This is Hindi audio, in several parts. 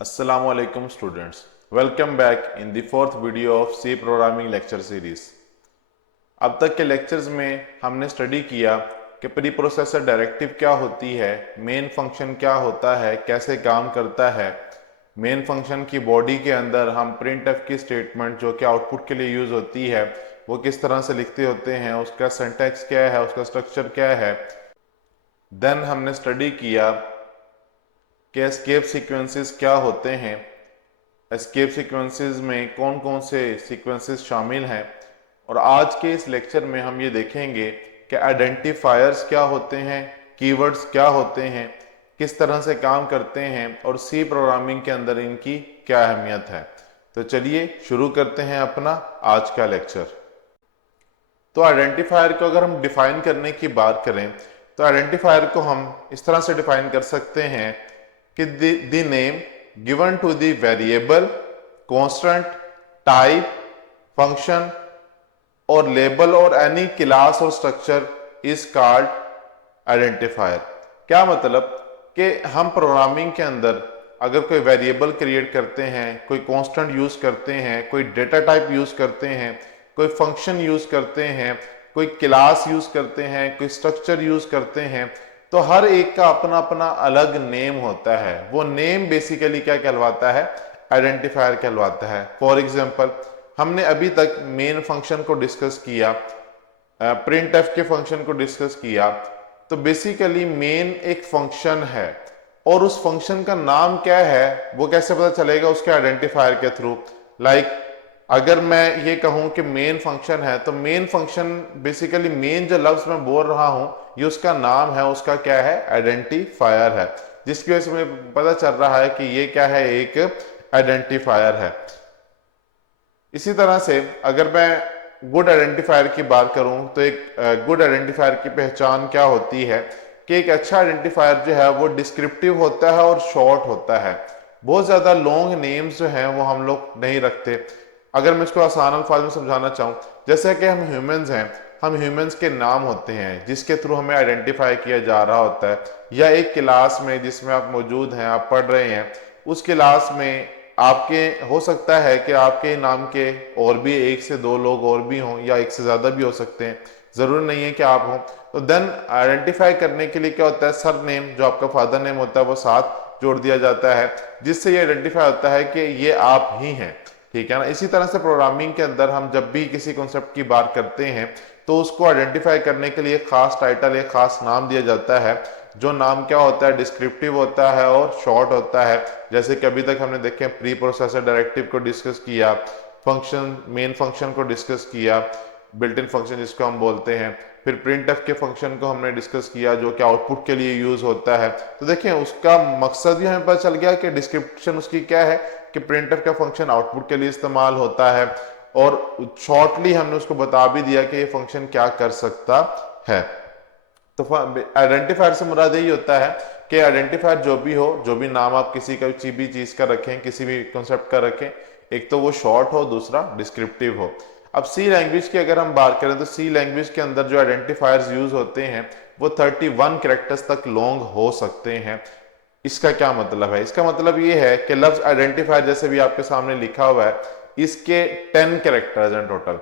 Assalamu alaikum students. Welcome back in the fourth video of C programming lecture series. अब तक के लेक्चर्स में हमने स्टडी किया कि प्री प्रोसेसर डायरेक्टिव क्या होती है, मेन फंक्शन क्या होता है, कैसे काम करता है। मेन फंक्शन की बॉडी के अंदर हम प्रिंट एफ की स्टेटमेंट जो कि आउटपुट के लिए यूज होती है वो किस तरह से लिखते होते हैं, उसका सिंटैक्स क्या है, उसका स्ट्रक्चर क्या है। देन हमने स्टडी किया कि एस्केप सीक्वेंसेस क्या होते हैं, एस्केप सीक्वेंसेस में कौन कौन से सीक्वेंसेस शामिल हैं। और आज के इस लेक्चर में हम ये देखेंगे कि आइडेंटिफायर्स क्या होते हैं, कीवर्ड्स क्या होते हैं, किस तरह से काम करते हैं और सी प्रोग्रामिंग के अंदर इनकी क्या अहमियत है। तो चलिए शुरू करते हैं अपना आज का लेक्चर। तो आइडेंटिफायर को अगर हम डिफाइन करने की बात करें तो आइडेंटिफायर को हम इस तरह से डिफाइन कर सकते हैं कि the name given to the variable, constant, type, function और लेबल और एनी क्लास और स्ट्रक्चर इज कॉल्ड आइडेंटिफायर। क्या मतलब कि हम प्रोग्रामिंग के अंदर अगर कोई वेरिएबल क्रिएट करते हैं, कोई कांस्टेंट यूज करते हैं, कोई डेटा टाइप यूज करते हैं, कोई फंक्शन यूज करते हैं, कोई क्लास यूज करते हैं, कोई स्ट्रक्चर यूज करते हैं, तो हर एक का अपना अपना अलग नेम होता है। वो नेम बेसिकली क्या कहलवाता है, आइडेंटिफायर कहलवाता है। फॉर एग्जांपल हमने अभी तक मेन फंक्शन को डिस्कस किया, प्रिंट एफ के फंक्शन को डिस्कस किया। तो बेसिकली मेन एक फंक्शन है और उस फंक्शन का नाम क्या है वो कैसे पता चलेगा, उसके आइडेंटिफायर के थ्रू। लाइक अगर मैं ये कहूं कि मेन फंक्शन है तो मेन फंक्शन बेसिकली मेन जो लफ्ज मैं बोल रहा हूं ये उसका नाम है, उसका क्या है, आइडेंटिफायर है, जिसकी वजह से मुझे पता चल रहा है कि ये क्या है, एक आइडेंटिफायर है। इसी तरह से अगर मैं गुड आइडेंटिफायर की बात करूं तो एक गुड आइडेंटिफायर की पहचान क्या होती है कि एक अच्छा आइडेंटिफायर जो है वो डिस्क्रिप्टिव होता है और शॉर्ट होता है। बहुत ज्यादा लॉन्ग नेम्स जो हैं वो हम लोग नहीं रखते। अगर मैं इसको आसान अल्फाज में समझाना चाहूँ, जैसे कि हम ह्यूमंस हैं, हम ह्यूमंस के नाम होते हैं जिसके थ्रू हमें आइडेंटिफाई किया जा रहा होता है, या एक क्लास में जिसमें आप मौजूद हैं, आप पढ़ रहे हैं, उस क्लास में आपके हो सकता है कि आपके नाम के और भी एक से दो लोग और भी हों या एक से ज्यादा भी हो सकते हैं, जरूर नहीं है कि आप हों। तो देन आइडेंटिफाई करने के लिए क्या होता है, सर नेम जो आपका फादर नेम होता है वो साथ जोड़ दिया जाता है, जिससे ये आइडेंटिफाई होता है कि ये आप ही हैं। ठीक है ना। इसी तरह से प्रोग्रामिंग के अंदर हम जब भी किसी कॉन्सेप्ट की बात करते हैं तो उसको आइडेंटिफाई करने के लिए खास टाइटल, एक खास नाम दिया जाता है, जो नाम क्या होता है, डिस्क्रिप्टिव होता है और शॉर्ट होता है। जैसे कि अभी तक हमने देखे प्री प्रोसेसर डायरेक्टिव को डिस्कस किया, फंक्शन, मेन फंक्शन को डिस्कस किया, बिल्ट इन फंक्शन जिसको हम बोलते हैं, फिर प्रिंट एफ के फंक्शन को हमने डिस्कस किया जो कि आउटपुट के लिए यूज होता है। तो देखें उसका मकसद भी हमें पता चल गया कि डिस्क्रिप्शन उसकी क्या है, कि प्रिंट एफ का फंक्शन आउटपुट के लिए इस्तेमाल होता है, और शॉर्टली हमने उसको बता भी दिया कि ये फंक्शन क्या कर सकता है। तो आइडेंटिफायर से मुराद यही होता है कि आइडेंटिफायर जो भी हो, जो भी नाम आप किसी का भी चीज का रखें, किसी भी कॉन्सेप्ट का रखें, एक तो वो शॉर्ट हो, दूसरा डिस्क्रिप्टिव हो। अब सी लैंग्वेज की अगर हम बात करें तो सी लैंग्वेज के अंदर जो आइडेंटिफायर्स यूज होते हैं वो 31 कैरेक्टर्स तक लॉन्ग हो सकते हैं। इसका क्या मतलब है, इसका मतलब ये है कि लफ्ज आइडेंटिफायर जैसे भी आपके सामने लिखा हुआ है, इसके 10 कैरेक्टर्स हैं टोटल,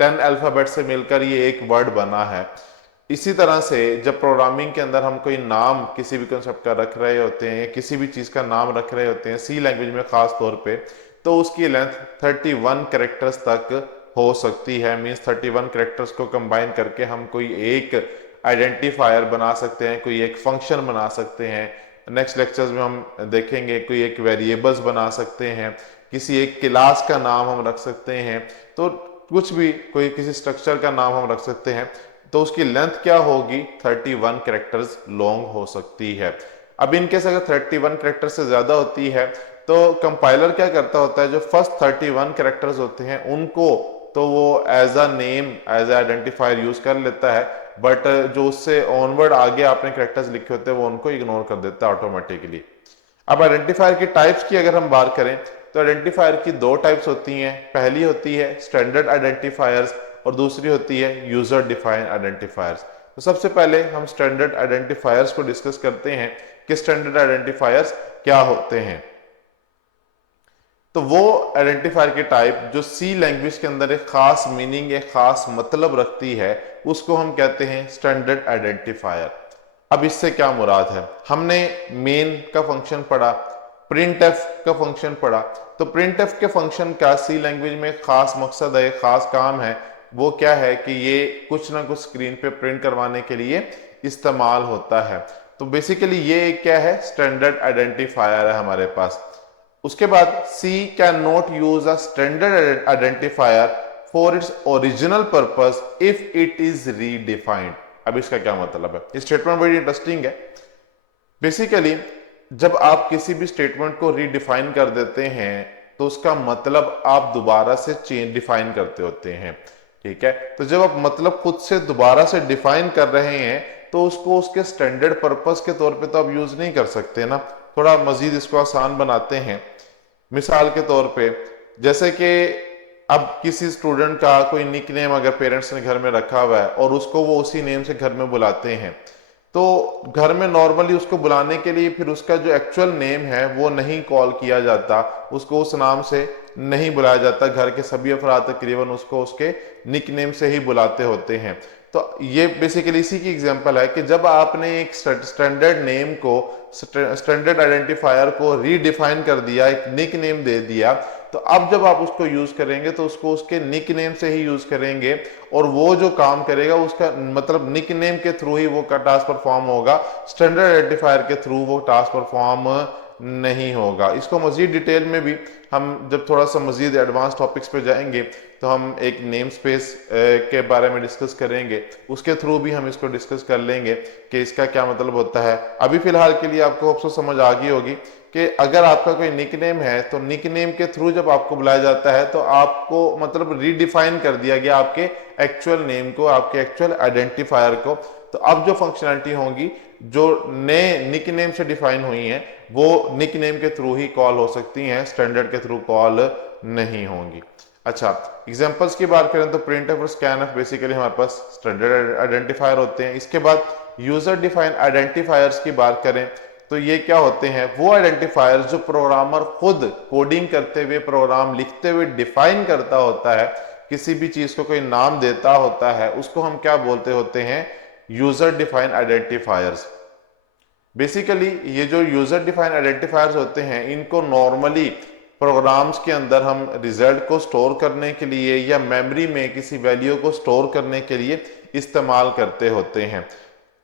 10 अल्फाबेट से मिलकर ये एक वर्ड बना है। इसी तरह से जब प्रोग्रामिंग के अंदर हम कोई नाम किसी भी कंसेप्ट का रख रहे होते हैं, किसी भी चीज का नाम रख रहे होते हैं सी लैंग्वेज में खास तौर पे, तो उसकी लेंथ 31 कैरेक्टर्स तक हो सकती है। मींस 31 कैरेक्टर्स को कंबाइन करके हम कोई एक आइडेंटिफायर बना सकते हैं, कोई एक फंक्शन बना सकते हैं। नेक्स्ट लेक्चर्स में हम देखेंगे कोई एक वेरिएबल्स बना सकते हैं, किसी एक क्लास का नाम हम रख सकते हैं, तो कुछ भी कोई किसी स्ट्रक्चर का नाम हम रख सकते हैं। तो उसकी लेंथ क्या होगी, 31 कैरेक्टर्स लॉन्ग हो सकती है। अब इनकेस अगर 31 कैरेक्टर से ज्यादा होती है तो कंपाइलर क्या करता होता है, जो फर्स्ट 31 कैरेक्टर्स होते हैं उनको तो वो as a name, as identifier use कर लेता है, बट जो उससे ऑनवर्ड आगे आपने कैरेक्टर्स लिखे होते हैं वो उनको इग्नोर कर देता है ऑटोमेटिकली। अब आइडेंटिफायर की टाइप्स की अगर हम बात करें तो आइडेंटिफायर की दो टाइप्स होती हैं। पहली होती है स्टैंडर्ड आइडेंटिफायर्स और दूसरी होती है यूजर डिफाइंड आइडेंटिफायर्स। तो सबसे पहले हम स्टैंडर्ड आइडेंटिफायर्स को डिस्कस करते हैं कि स्टैंडर्ड आइडेंटिफायर्स क्या होते हैं। तो वो आइडेंटिफायर की टाइप जो सी लैंग्वेज के अंदर एक खास मीनिंग, एक खास मतलब रखती है, उसको हम कहते हैं स्टैंडर्ड आइडेंटिफायर। अब इससे क्या मुराद है? हमने मेन का फंक्शन पढ़ा, प्रिंट एफ का फंक्शन पढ़ा। तो प्रिंट एफ के फंक्शन का सी लैंग्वेज में खास मकसद है, खास काम है। वो क्या है कि ये कुछ ना कुछ स्क्रीन पे प्रिंट करवाने के लिए इस्तेमाल होता है। तो बेसिकली ये क्या है? स्टैंडर्ड आइडेंटिफायर है हमारे पास। उसके बाद C can not use a standard identifier for its original purpose if it is redefined. अब इसका क्या मतलब है? ये स्टेटमेंट बड़ी इंटरेस्टिंग है। बेसिकली जब आप किसी भी स्टेटमेंट को रीडिफाइन कर देते हैं तो उसका मतलब आप दोबारा से चेंज डिफाइन करते होते हैं, ठीक है? तो जब आप मतलब खुद से दोबारा से डिफाइन कर रहे हैं तो उसको उसके स्टैंडर्ड पर्पस के तौर पे तो आप यूज नहीं कर सकते ना। थोड़ा मजीद इसको आसान बनाते हैं। मिसाल के तौर पे जैसे कि अब किसी स्टूडेंट का कोई निक नेम अगर पेरेंट्स ने घर में रखा हुआ है और उसको वो उसी नेम से घर में बुलाते हैं, तो घर में नॉर्मली उसको बुलाने के लिए फिर उसका जो एक्चुअल नेम है वो नहीं कॉल किया जाता, उसको उस नाम से नहीं बुलाया जाता। घर के सभी अफराद तकरीबन उसको उसके निक नेम से ही बुलाते होते हैं। तो ये बेसिकली इसी की एग्जांपल है कि जब आपने एक स्टैंडर्ड नेम को, स्टैंडर्ड आइडेंटिफायर को रीडिफाइन कर दिया, एक निक नेम दे दिया, तो अब जब आप उसको यूज करेंगे तो उसको उसके निक नेम से ही यूज करेंगे और वो जो काम करेगा उसका मतलब निक नेम के थ्रू ही वो टास्क परफॉर्म होगा, स्टैंडर्ड आइडेंटिफायर के थ्रू वो टास्क परफॉर्म नहीं होगा। इसको मजीद डिटेल में भी हम जब थोड़ा सा मजीद एडवांस टॉपिक्स पे जाएंगे तो हम एक नेम स्पेस के बारे में डिस्कस करेंगे, उसके थ्रू भी हम इसको डिस्कस कर लेंगे कि इसका क्या मतलब होता है। अभी फिलहाल के लिए आपको अफसोस समझ आ गई होगी कि अगर आपका कोई निकनेम है तो निकनेम के थ्रू जब आपको बुलाया जाता है तो आपको मतलब रीडिफाइन कर दिया गया आपके एक्चुअल नेम को, आपके एक्चुअल आइडेंटिफायर को। तो अब जो फंक्शनैलिटी होंगी जो नए निकनेम से डिफाइन हुई हैं वो निकनेम के थ्रू ही कॉल हो सकती हैं, स्टैंडर्ड के थ्रू कॉल नहीं होंगी। अच्छा, एग्जांपल्स की बात करें तो प्रिंट और स्कैन ऑफ बेसिकली हमारे पास स्टैंडर्ड आइडेंटिफायर होते हैं। इसके बाद यूजर डिफाइंड आइडेंटिफायर्स की बात करें तो ये क्या होते हैं? वो आइडेंटिफायर जो प्रोग्रामर खुद कोडिंग करते हुए, प्रोग्राम लिखते हुए डिफाइन करता होता है, किसी भी चीज को कोई नाम देता होता है, उसको हम क्या बोलते होते हैं? User defined identifiers. बेसिकली ये जो यूजर डिफाइंड आइडेंटिफायर्स होते हैं इनको नॉर्मली प्रोग्राम्स के अंदर हम रिजल्ट को स्टोर करने के लिए या मेमोरी में किसी वैल्यू को स्टोर करने के लिए इस्तेमाल करते होते हैं।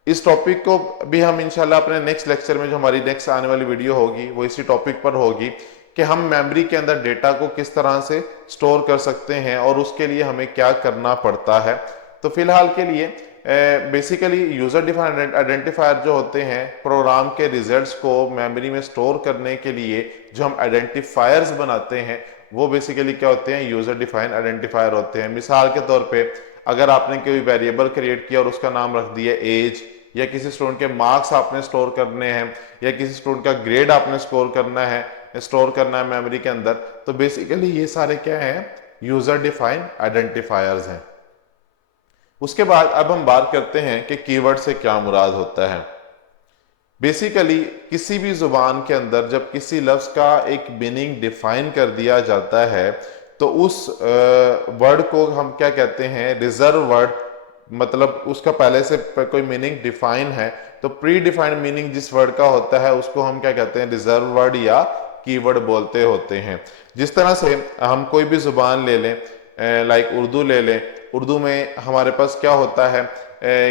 इस टॉपिक को भी हम इंशाल्लाह अपने नेक्स्ट लेक्चर में, जो हमारी नेक्स्ट आने वाली वीडियो होगी वो इसी टॉपिक पर होगी कि हम मेमोरी के अंदर डेटा को किस तरह से स्टोर कर सकते हैं और उसके लिए हमें क्या करना पड़ता है। तो फिलहाल के लिए बेसिकली यूजर डिफाइंड आइडेंटिफायर जो होते हैं प्रोग्राम के रिजल्ट्स को मेमोरी में स्टोर करने के लिए जो हम आइडेंटिफायर्स बनाते हैं वो बेसिकली क्या होते हैं? यूजर डिफाइंड आइडेंटिफायर होते हैं। मिसाल के तौर पे अगर आपने कोई वेरिएबल क्रिएट किया और उसका नाम रख दिया एज, या किसी स्टूडेंट के मार्क्स आपने स्टोर करने हैं, या किसी स्टूडेंट का ग्रेड आपने स्टोर करना है मेमोरी के अंदर, तो बेसिकली ये सारे क्या हैं? यूजर डिफाइंड आइडेंटिफायर्स हैं। उसके बाद अब हम बात करते हैं कि कीवर्ड से क्या मुराद होता है। बेसिकली किसी भी जुबान के अंदर जब किसी लफ्ज का एक मीनिंग डिफाइन कर दिया जाता है तो उस वर्ड को हम क्या कहते हैं? Reserve word. मतलब उसका पहले से कोई मीनिंग डिफाइन है तो प्री डिफाइंड मीनिंग जिस वर्ड का होता है उसको हम क्या कहते हैं? रिजर्व वर्ड या कीवर्ड बोलते होते हैं। जिस तरह से हम कोई भी जुबान ले लें, लाइक उर्दू ले लें, उर्दू में हमारे पास क्या होता है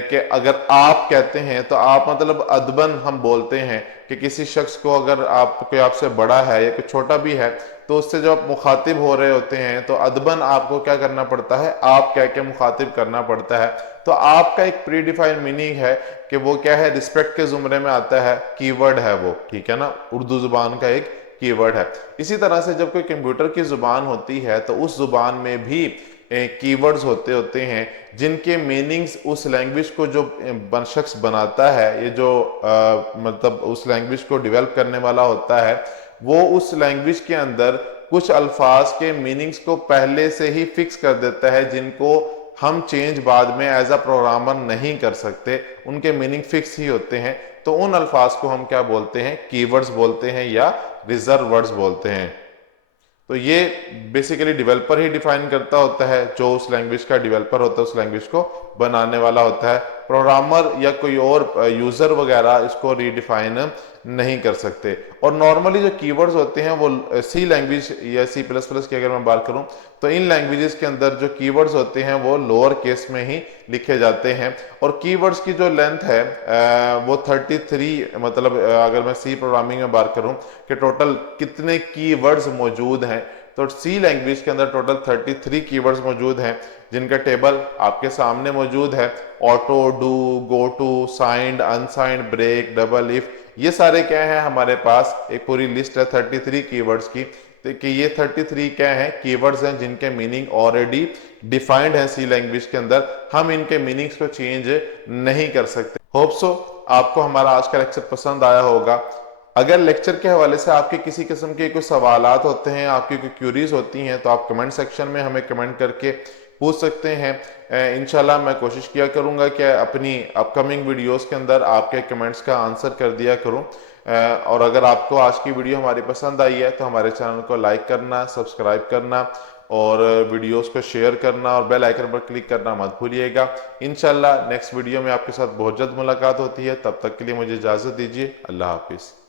कि अगर आप कहते हैं तो आप मतलब अदबन हम बोलते हैं कि किसी शख्स को अगर आप कोई आपसे बड़ा है या कोई छोटा भी है तो उससे जब आप मुखातिब हो रहे होते हैं तो अदबन आपको क्या करना पड़ता है? आप कह के मुखातिब करना पड़ता है। तो आपका एक प्री डिफाइंड मीनिंग है कि वो क्या है? रिस्पेक्ट के जुमरे में आता है, कीवर्ड है वो, ठीक है ना? उर्दू जुबान का एक कीवर्ड है। इसी तरह से जब कोई कंप्यूटर की जुबान होती है तो उस जुबान में भी कीवर्ड्स होते हैं जिनके मीनिंग्स उस लैंग्वेज को जो शख्स बनाता है, ये जो मतलब उस लैंग्वेज को डेवलप करने वाला होता है, वो उस लैंग्वेज के अंदर कुछ अल्फाज के मीनिंग्स को पहले से ही फिक्स कर देता है जिनको हम चेंज बाद में एज अ प्रोग्रामर नहीं कर सकते। उनके मीनिंग फिक्स ही होते हैं। तो उन अल्फाज को हम क्या बोलते हैं? कीवर्ड्स बोलते हैं या रिजर्व वर्ड्स बोलते हैं। तो ये बेसिकली डेवलपर ही डिफाइन करता होता है, जो उस लैंग्वेज का डेवलपर होता है, उस लैंग्वेज को बनाने वाला होता है। प्रोग्रामर या कोई और यूजर वगैरह इसको रीडिफाइन नहीं कर सकते। और नॉर्मली जो कीवर्ड्स होते हैं वो सी लैंग्वेज या सी प्लस प्लस की अगर मैं बात करूं तो इन लैंग्वेजेस के अंदर जो कीवर्ड्स होते हैं वो लोअर केस में ही लिखे जाते हैं। और कीवर्ड्स की जो लेंथ है वो 33, मतलब अगर मैं सी प्रोग्रामिंग में बात करूं कि टोटल कितने कीवर्ड्स मौजूद हैं, तो सी लैंग्वेज के अंदर टोटल 33 कीवर्ड्स मौजूद हैं, जिनका टेबल आपके सामने मौजूद है। Auto, do, go to, signed, unsigned, break, double, if, ये सारे क्या है हमारे पास एक पूरी लिस्ट है 33 कीवर्ड्स की। तो कि ये 33 क्या है, कीवर्ड्स हैं जिनके मीनिंग ऑलरेडी डिफाइंड है सी लैंग्वेज के अंदर, हम इनके मीनिंग्स को चेंज नहीं कर सकते। होप सो आपको हमारा आज का लेक्चर पसंद आया होगा। अगर लेक्चर के हवाले से आपके किसी किस्म के कोई सवालात होते हैं, आपकी कोई क्यूरीज होती हैं, तो आप कमेंट सेक्शन में हमें कमेंट करके पूछ सकते हैं। इंशाल्लाह मैं कोशिश किया करूंगा कि अपनी अपकमिंग वीडियोस के अंदर आपके कमेंट्स का आंसर कर दिया करूं। और अगर आपको आज की वीडियो हमारी पसंद आई है तो हमारे चैनल को लाइक करना, सब्सक्राइब करना और वीडियोस को शेयर करना और बेल आइकन पर क्लिक करना मत भूलिएगा। इंशाल्लाह नेक्स्ट वीडियो में आपके साथ बहुत जल्द मुलाकात होती है। तब तक के लिए मुझे इजाज़त दीजिए। अल्लाह हाफिज़।